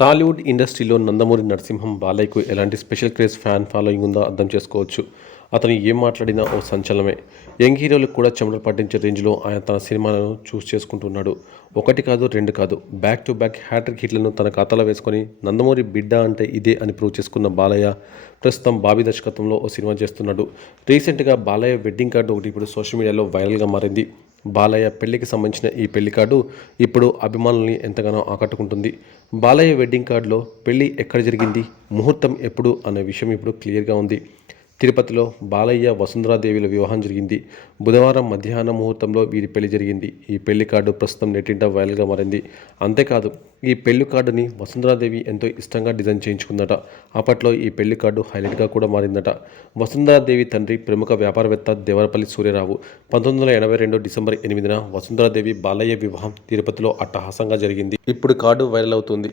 టాలీవుడ్ ఇండస్ట్రీలో నందమూరి నరసింహం బాలయ్యకు ఎలాంటి special craze fan following ఉందో అర్థం చేసుకోవచ్చు. అతను ఏం మాట్లాడినా ఓ సంచలనమే. యంగ్ హీరోలకు కూడా చెమటలు పట్టించే రేంజ్లో ఆయన తన సినిమాలను చూస్ చేసుకుంటున్నాడు. ఒకటి కాదు, రెండు కాదు, బ్యాక్ టు బ్యాక్ హ్యాట్రిక్ హిట్లను తన ఖాతాలో వేసుకొని నందమూరి బిడ్డ అంటే ఇదే అని ప్రూవ్ చేసుకున్న బాలయ్య ప్రస్తుతం బాబీ దర్శకత్వంలో ఓ సినిమా చేస్తున్నాడు. రీసెంట్గా బాలయ్య వెడ్డింగ్ కార్డు ఒకటి ఇప్పుడు సోషల్ మీడియాలో వైరల్గా మారింది. బాలయ్య పెళ్లికి సంబంధించిన ఈ పెళ్లి కార్డు ఇప్పుడు అభిమానుల్ని ఎంతగానో ఆకట్టుకుంటుంది. బాలయ్య వెడ్డింగ్ కార్డులో పెళ్లి ఎక్కడ జరిగింది, ముహూర్తం ఎప్పుడు అనే విషయం ఇప్పుడు క్లియర్గా ఉంది. తిరుపతిలో బాలయ్య వసుంధరాదేవిల వివాహం జరిగింది. బుధవారం మధ్యాహ్న ముహూర్తంలో వీరి పెళ్లి జరిగింది. ఈ పెళ్లి కార్డు ప్రస్తుతం నెట్టింట వైరల్గా మారింది. అంతేకాదు, ఈ పెళ్లి కార్డుని వసుంధరాదేవి ఎంతో ఇష్టంగా డిజైన్ చేయించుకుందట. అప్పట్లో ఈ పెళ్లి కార్డు హైలైట్గా కూడా మారిందట. వసుంధరాదేవి తండ్రి ప్రముఖ వ్యాపారవేత్త దేవరపల్లి సూర్యరావు. 1982 డిసెంబర్ 8న వసుంధరాదేవి బాలయ్య వివాహం తిరుపతిలో అట్టహాసంగా జరిగింది. ఇప్పుడు కార్డు వైరల్ అవుతుంది.